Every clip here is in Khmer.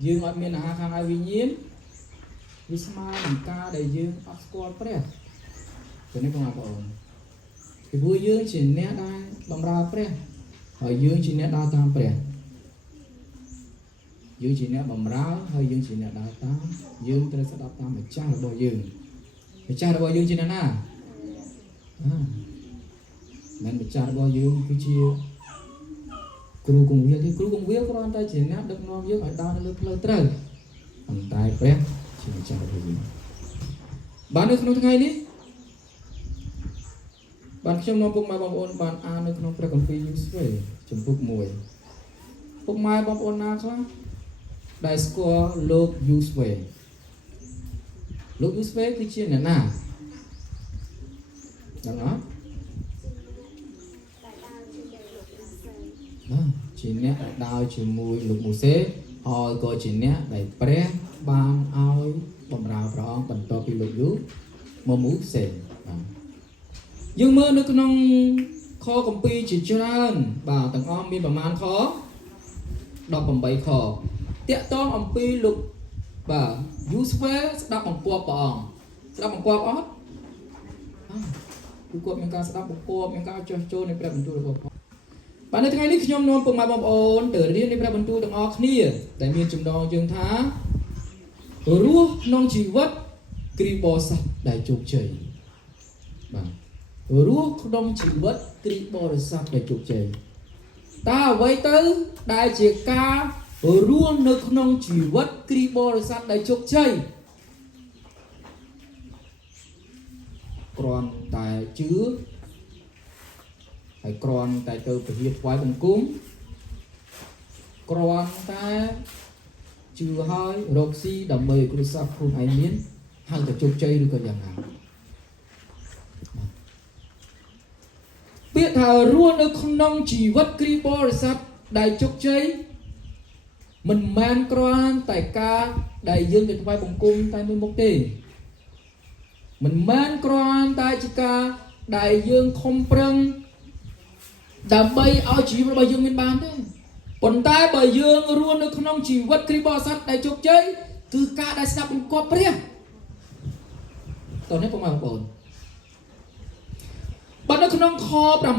dương ở miền Hà khang ai vì nhiên vì sao ca để dương ở squat pre cho nên không làm ổn thì vui dương chỉ nét đai bằng ra pre hỏi dương chỉ nét đa tam pre dương chỉ nét bằng ra hơi dương chỉ nét đa tam dương tôi sẽ đọc tam để tra được bao dương để tra được bao dương chỉ nè na nên để tra được bao dương cái chia cừu cùng việc thì cừu cùng việc có anh ta chỉ nét được nó việc ở đâu nó lơ trời anh ta pre chỉ tra được bao dương bạn được không ngày đi bạn trong nó bụng mai bom ôn bạn ăn được nó pre còn phi về chấm phúc mùi bụng mai bom ôn na khác đại score log use way cái chuyện này nè đó chỉ nét đào chỉ mùi lục mùi xế hồi có chỉ nét đại pre ban ao bầm rào rong bẩn to bị lục dú mà mũ xề dương mơ nước nông kho công ty chỉ cho nên bảo tầng om miประมาณ khó đọc bằng bảy khó tiện to ông pi lục và useful đọc bằng qua bỏng đọc bằng qua ót qua mình ca đọc bằng qua mình ca cho này phải bận tu được bạnในថ្ងៃនេះខ្ញុំនាំពុកម៉ែបងប្អូនទៅរៀននៃព្រះបន្ទូលទាំងអស់គ្នាដែលមានចំណងជើងថារស់ក្នុងជីវិតគ្រីបបរិស័ទដែលជោគជ័យបាទរស់ក្នុងជីវិតគ្រីបបរិស័ទដែលជោគជ័យតើអ្វីទៅដែលជាការរស់នៅក្នុងជីវិតគ្រីបបរិស័ទដែលជោគជ័យគ្រាន់តែជឿហើយគ្រាន់តែទៅពហិថ្វាយបង្គំគ្រាន់តែជឿហើយរកស៊ីដើម្បីគ្រួសារខ្លួនឯងមានហើយទៅជោគជ័យឬក៏យ៉ាងណាពាក្យថារស់នៅក្នុងជីវិតគ្រីបបរិស័ទដែលជោគជ័យមិនមែនគ្រាន់តែការដែលយើងទៅថ្វាយបង្គំតែមួយមុខទេមិនមែនគ្រាន់តែជាការដែលយើងខំប្រឹងដើម្បីឲ្យជីវិតរបស់យើងមានបានទេប៉ុន្តែបើយើងរស់នៅក្នុងជីវិតគ្រីបបរិស័ទដែលជោគជ័យគឺការដែលស្ដាប់បង្គាប់ព្រះតោះនេះបងប្អូនបើនៅក្នុងខ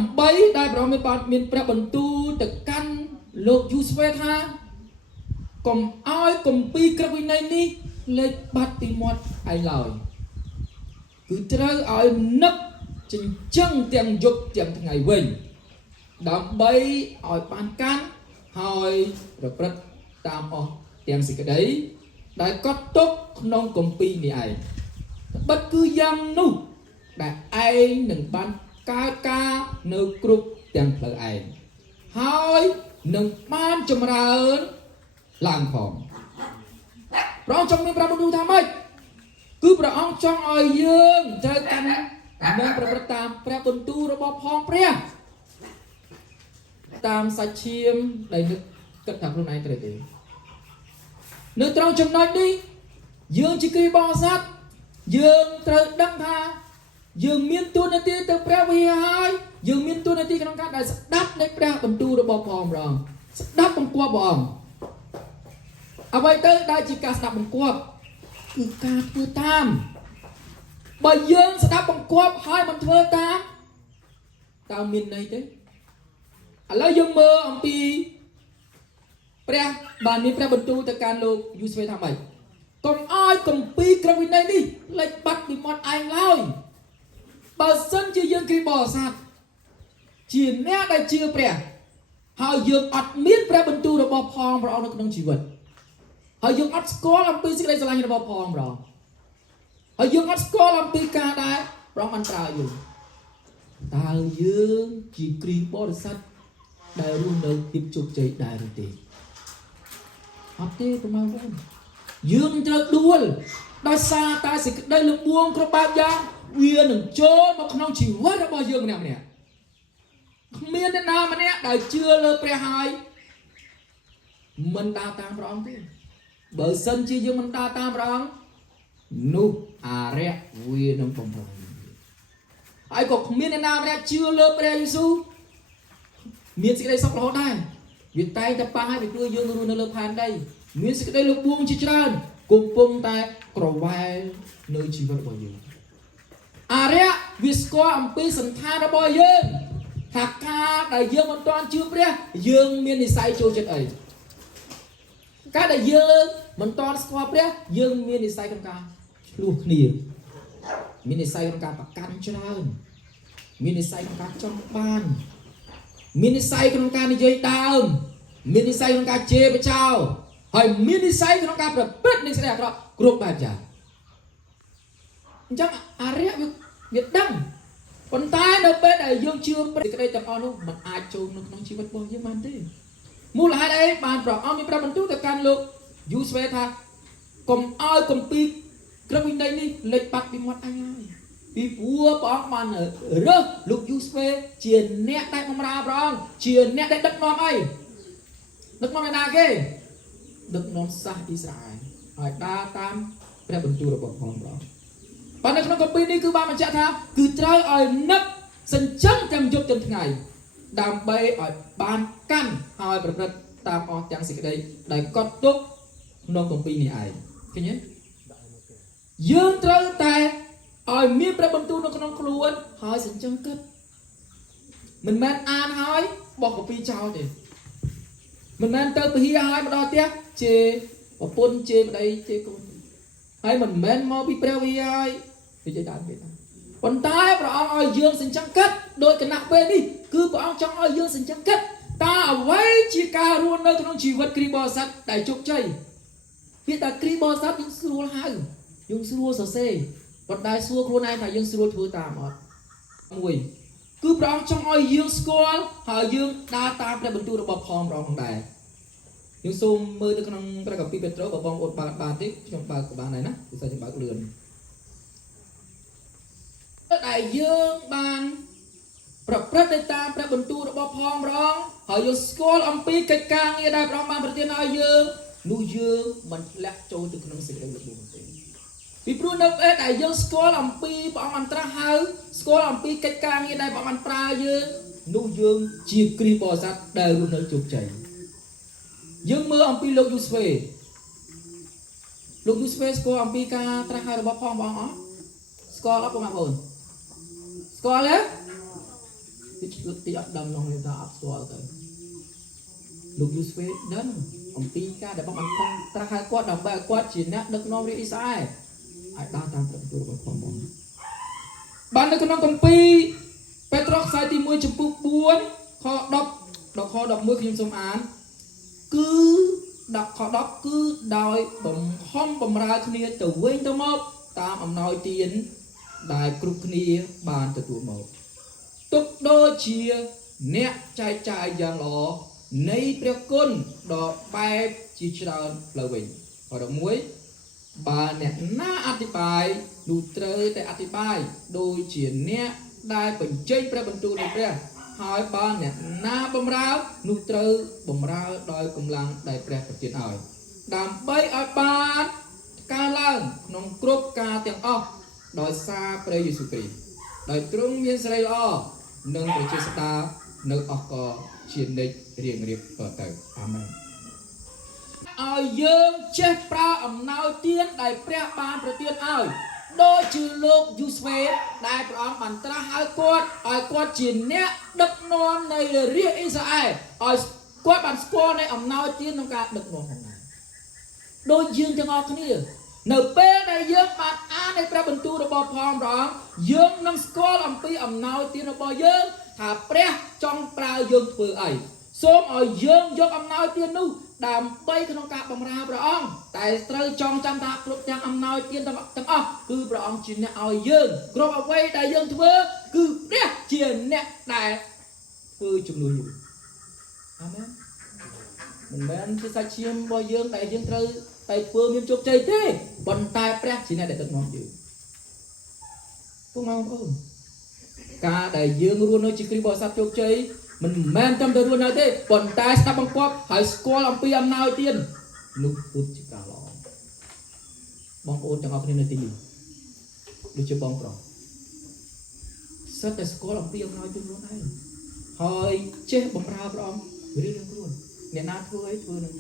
8ដែលព្រះអង្គមានព្រះបន្ទូលទៅកាន់លោកយូស្វេថាកុំឲ្យគម្ពីរក្រឹតវិន័យនេះលេចបាត់ពីមាត់ឯងឡើយគឺត្រូវឲ្យនឹកចិញ្ចឹងទាំងយប់ទាំងថ្ងៃវិញដើម្បីឲ្យបានកាន់ហើយប្រព្រឹត្តតាមអស់ទាំងសេចក្តីដែលកត់ទុកក្នុងគម្ពីរនេះឯងបិទគឺយ៉ាងនោះដែលឯងនឹងបានកើតការនៅគ្រប់ទាំងផ្លូវឯងហើយនឹងបានចម្រើនឡើងផងព្រះអង្គចង់មានប្រាប់មនុស្សថាម៉េចគឺព្រះអង្គចង់ឲ្យយើងត្រូវកាន់និងប្រព្រឹត្តតាមព្រះបន្ទូលរបស់ផងព្រះតាមសាច់ឈាមដែលនឹកគិតថាខ្លួនឯងត្រូវទេនៅត្រង់ចំណុចនេះយើងជាគ្រីស្ទបរិស័ទយើងត្រូវដឹងថាយើងមានទួនាទីទៅព្រះវិហារហើយយើងមានទួនាទីក្នុងការដែលស្ដាប់នៃព្រះបន្ទូលរបស់ព្រះអង្គស្ដាប់បង្គាប់ព្រះអង្គអ្វីទៅដែលជាការស្ដាប់បង្គាប់គឺការធ្វើតាមបើយើងស្ដាប់បង្គាប់ហើយមិនធ្វើតាមតើមានន័យទេឥឡូវយើងមើលអំពីព្រះបានមានព្រះបន្ទូលទៅកាន់លោកយូស្វេថាម៉េចកុំឲ្យគម្ពីរក្រឹតវិន័យនេះលេចបាត់ពីមាត់ឯងឡើយបើសិនជាយើងគ្រីស្ទបរិស័ទជាអ្នកដែលជឿព្រះហើយយើងអត់មានព្រះបន្ទូលរបស់ផងព្រះអង្គនៅក្នុងជីវិតហើយយើងអត់ស្គាល់អំពីសេចក្តីស្រឡាញ់របស់ផងព្រះអង្គហើយយើងអត់ស្គាល់អំពីការដែលព្រះអង្គបានប្រើយើងតើយើងជាគ្រីស្ទបរិស័ទដែលរស់នៅភាពជោគជ័យដែរឬទេអត់ទេបងប្អូនយើងត្រូវដួលដោយសារតែសេចក្តីលំបួងគ្រប់បែបយ៉ាងវានឹងចូលមកក្នុងជីវិតរបស់យើងម្នាក់ៗគ្មានអ្នកណាម្នាក់ដែលជឿលើព្រះហើយមិនដើរតាមព្រះអង្គទេបើសិនជាយើងមិនដើរតាមព្រះអង្គនោះអារៈវានឹងបំរុងហើយក៏គ្មានអ្នកណាម្នាក់ជឿលើព្រះយេស៊ូវមានសេចក្តីសុខរហូតដែរវាតែងតែប៉ះឲ្យពីព្រោះយើងរស់នៅលើផែនដី មានសេចក្តីលបួងជាច្រើនកំពុងតែក្រវ៉ែលនៅជីវិតរបស់យើងអារៈវាស្គាល់អំពីសន្តានរបស់យើងថាការដែលយើងមិនទាន់ជឿព្រះយើងមាននិស្ស័យចូលចិត្តអីការដែលយើងមិនទាន់ស្គាល់ព្រះយើងមាននិស្ស័យក្នុងការឆ្លោះគ្នាមាននិស្ស័យក្នុងការប្រកាន់ច្រើនមាននិស្ស័យក្នុងការចង់បានមាននិស្ស័យក្នុងការនិយាយដើមមាននិស្ស័យក្នុងការជេរបចោលហើយមាននិស្ស័យក្នុងការប្រព្រឹត្តនៃសេចក្តីអាក្រក់គ្រប់បែបយ៉ាងអញ្ចឹងអារៈវាដឹងប៉ុន្តែនៅពេលដែលយើងជឿព្រះសេចក្តីទាំងអស់នោះมันអាចចូលនៅក្នុងជីវិតរបស់យើងបានទេមូលហេតុអីបានព្រះអង្គមានប្រាប់បន្ទូលទៅកាន់លោកយូស្វេថាកុំឲ្យគម្ពីរក្រឹតវិន័យនេះលេចបាត់ពីមាត់អញហើយពីព្រោះព្រះអង្គបានរើសលោកយូស្វេជាអ្នកដែលបម្រើព្រះអង្គជាអ្នកដែលដឹកនាំអីដឹកនាំឯណាគេដឹកនាំសាសអ៊ីស្រាអែលឲ្យដើរតាមព្រះបន្ទូលរបស់ព្រះអង្គបាទនៅក្នុងគម្ពីរនេះគឺបានបញ្ជាក់ថាគឺត្រូវឲ្យនឹកសិញ្ចឹងទាំងយប់ទាំងថ្ងៃដើម្បីឲ្យបានកាន់ឲ្យប្រព្រឹត្តតាមអស់ទាំងសេចក្តីដែលកត់ទុកក្នុងគម្ពីរនេះឯងឃើញទេយើងត្រូវតែឲ្យមានព្រះបន្ទូលនៅក្នុងខ្លួនហើយសិញ្ចឹងគិតមិនមែនអានហើយបោះគម្ពីរចោលទេមិនមែនទៅពហិហើយមកដល់ផ្ទះជេរប្រពន្ធជេរប្តីជេរកូនហើយមិនមែនមកពីព្រះវិហារនិយាយដើមគេថាប៉ុន្តែព្រះអង្គឲ្យយើងសិញ្ចឹងគិតដោយគណៈពេលនេះគឺព្រះអង្គចង់ឲ្យយើងសិញ្ចឹងគិតតើអ្វីជាការរស់នៅក្នុងជីវិតគ្រីស្ទបរិស័ទដែលជោគជ័យពាក្យថាគ្រីស្ទបរិស័ទយើងស្រួលហៅយើងស្រួលសរសេរប៉ុន្តែសួរខ្លួនឯងថាយើងស្រួលធ្វើតាមអត់មួយគឺព្រះអង្គចង់ឲ្យយើងស្គាល់ហើយយើងដើរតាមព្រះបន្ទូលរបស់ផងព្រះអង្គផងដែរយើងសូមមើលទៅក្នុងព្រះគម្ពីរពេត្រុសបងប្អូនបើកបានទេខ្ញុំបើកក៏បានដែរណាគឺខ្ញុំបើកលឿនដែលយើងបានប្រព្រឹត្តទៅតាមព្រះបន្ទូលរបស់ផងព្រះអង្គហើយយើងស្គាល់អំពីកិច្ចការងារដែលព្រះអង្គបានប្រទានឲ្យយើងនោះយើងមិនធ្លាក់ចូលទៅក្នុងសេចក្តីលំបាកទេពីព្រោះនៅពេលដែលយើងស្គាល់អំពីព្រះអង្គបានត្រាស់ហៅស្គាល់អំពីកិច្ចការងារដែលព្រះអង្គបានប្រើយើងនោះយើងជាគ្រីស្ទបរិស័ទដែលរស់នៅជោគជ័យយើងមើលអំពីលោកយូស្វេស្គាល់អំពីការត្រាស់ហៅរបស់ផងព្រះអង្គអត់ស្គាល់អត់បងប្អូនស្គាល់ទេទីអត់ដឹងនោះថាអត់ស្គាល់ទៅលោកយូស្វេដឹងអំពីការដែលបងបានត្រាស់ហៅគាត់ដើម្បីឲ្យគាត់ជាអ្នកដឹកនាំរាជអ៊ីស្រាអែលឲ្យដើរតាមព្រះបន្ទូលរបស់ផងបាននៅក្នុងគម្ពីរពេត្រុសខ្សែទី1ចំពុះ4ខ10ដល់ខ11ខ្ញុំសូមអានគឺ10ខ10គឺដោយបំខំបំរើគ្នាទៅវិញទៅមកតាមអំណោយទានដែលគ្រប់គ្នាបានទទួលមកទុកដូចជាអ្នកចែកចាយយ៉ាងល្អនៃព្រះគុណដ៏បែបជាច្រើនផ្លូវវិញខ11បើអ្នកណាអធិប្បាយនោះត្រូវតែអធិប្បាយដូចជាអ្នកដែលបញ្ចេញព្រះបន្ទូលនៃព្រះហើយបើអ្នកណាបំរើនោះត្រូវបំរើដោយកម្លាំងដែលព្រះប្រទានឲ្យដើម្បីឲ្យបានការឡើងក្នុងគ្រប់ការទាំងអស់ដោយសារព្រះយេស៊ូវគ្រីស្ទដោយទ្រង់មានសេរីល្អនិងប្រជាស្ដារនៅអស់កលជានិច្ចរៀងរៀបតទៅអាមែនឲ្យយើងចេះប្រើអំណោយទានដែលព្រះបានប្រទានឲ្យដូចជាលោកយូស្វេដែលព្រះអង្គបានត្រាស់ហៅគាត់ឲ្យគាត់ជាអ្នកដឹកនាំនៃរាជអ៊ីស្រាអែលឲ្យគាត់បានស្គាល់នៃអំណោយទានក្នុងការដឹកនាំផងដែរដូចយើងទាំងអស់គ្នានៅពេលដែលយើងបានអាននៃព្រះបន្ទូលរបស់ផងព្រះអង្គយើងនឹងស្គាល់អំពីអំណោយទានរបស់យើងថាព្រះចង់ប្រើយើងធ្វើអីសូមឲ្យយើងយកអំណោយទាននោះដើម្បីក្នុងការបម្រើព្រះអង្គតែត្រូវចងចាំថាគ្រប់ទាំងអំណោយទានទាំងអស់គឺព្រះអង្គជាអ្នកឲ្យយើងគ្រប់អ្វីដែលយើងធ្វើគឺព្រះជាអ្នកដែលធ្វើជំនួសយើងអាមែនមិនមែនជាសាច់ឈាមរបស់យើងដែលយើងត្រូវតែធ្វើមានជោគជ័យទេប៉ុន្តែព្រះជាអ្នកដែលដឹកនាំយើងពុកម៉ែបងប្អូនការដែលយើងរស់នៅជាគ្រីស្ទបរិស័ទជោគជ័យមិនមែនត្រឹមតែរស់នៅទេប៉ុន្តែស្ដាប់បង្គាប់ហើយស្គាល់អំពីអំណោយទាននោះគឺជាការល្អបងប្អូនទាំងអស់គ្នានៅទីនេះដូចជាបងប្រុសសិតតែស្គាល់អំពីអំណោយទានខ្លួនឯងហើយចេះបម្រើព្រះអង្គរៀងខ្លួនអ្នកណាធ្វើអីធ្វើនឹង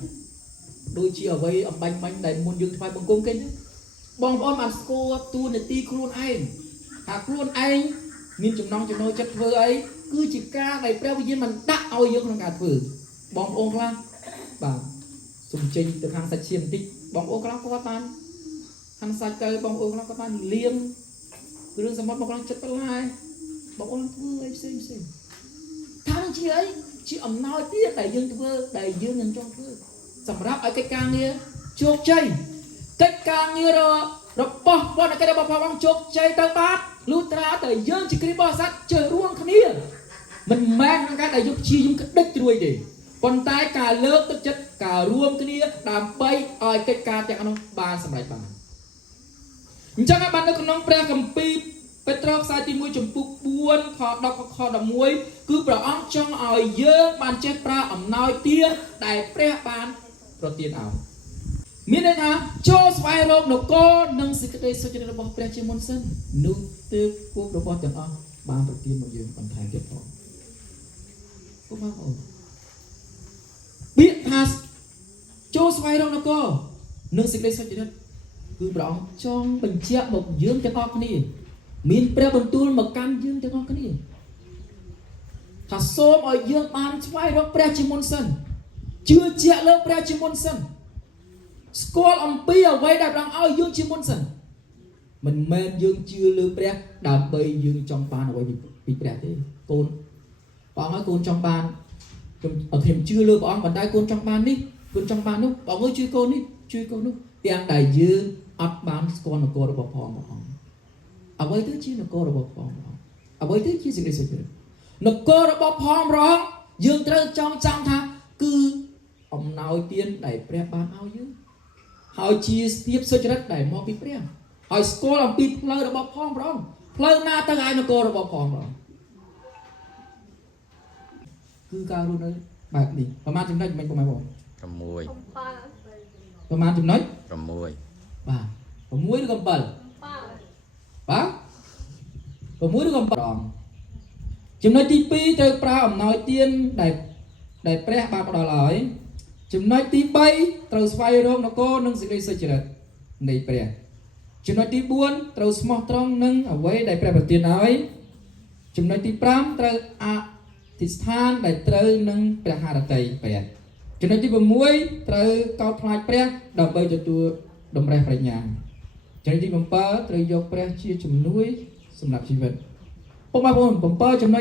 ទៅ đôi chia ở với ông bánh đầy muôn dương thay bằng cung kinh bong bóng mà cô tu để ti khuôn anh hạt luôn anh miên chủng nong chủng nôi chất vơ ấy cứ chỉ ca đầy preo viên mình đã ao dương không gạt vử bong ôm la bảo sùng trình từ hàng sạch xiêm tích bong ôm la có tan hàng sạch tới bong ôm la có tan liêng cứ đừng xem bong la chất tới hai bong ôm vơ ấy xem thang chi ấy chị ẩm nói tiếc đầy dương vơ đầy dương nhân trong vơ sầm ráp ở cái ca nghe chốt chay cách ca nghe rồi bỏ bọn cái đó bỏ bong chốt chay tới bát lút ra tới dương chỉ cái bò sát chờ ruộng khăn nia mình mang cái đại dục chi dùng cái đất ruồi để còn tay cả lớp tất chất cả ruộng cái nia làm bay ở cái ca chạy nó ba sầm lại bàn chẳng hạn bạn nó còn nông pre cầm pi Petro sai tìm môi chủng phục buôn kho đầm muối cứ bảo ông trong ở dương bàn chết pra ẩm nói tia đại pre bàn rồi tiền ảo miễn đây ha cho xoay rộp nó có nâng sự cái đây sao cho nó bỏ pre trên môn sân nụ tư quốc nó bỏ tiền ông bàn đầu tiên một dương còn thành kết quả cũng bao ổn biết ha cho xoay rộp nó có nâng sự đây sao cho nó cứ bảo ông trong bình chia một dương cho con này miền pre bần tuôn mà can dương cho con cái này thà xôm ở dương bàn xoay rộp pre trên môn sân chưa chia lớp pre trên môn sân Skol ông pi ở vậy đạp rằng ao dương chim môn sần mình men dương chưa lư pre đạp bay dương trong ban ở vậy bị pre thế côn bảo nói côn trong ban ở thềm chưa lư bảo bàn tay côn trong ban đi côn trong ban lúc bảo ơi chui côn lúc tiền đại dương ấp ban skol nó cô được bảo phong bảo ở vậy thứ chi nó cô được bảo phong ở vậy thứ chi gì đấy nó cô được bảo phong rồi dương trời trong tha cứ ông nói tiên đại pre ban ao dương hỏi chi tiếp sơ cho đất đầy mò bị pre hỏi school làm bị plơ được bọc phong rồi plơ na ta gai nó cô được bọc phong rồi cứ cao luôn đấy bạc điประมาณ chừng đấy mình có máy bộ ประมาณ chừng đấy bà muối được cầm bẩn bà muối được cầm bẩn chừng đấy tí pi từ pra ông nói tiên đầy pre bà có đòi lời chừng nói tí bay trâu xoay rôm nó có nâng sự sơ chật này pre chừng nói tí buôn trâu smart trong nâng ở với đại pre bật tiền nói chừng nói tí pram trâu thì than đại trâu nâng pre hà đặt tay pre chừng nói tí bờ muối trâu cao phai pre đầm bay cho tua đầm pre pre nhà chừng nói tí bờ pa trâu dọc pre chia chừng núi sầm nạp chi vật ông ba bồn bờ pa chừng nói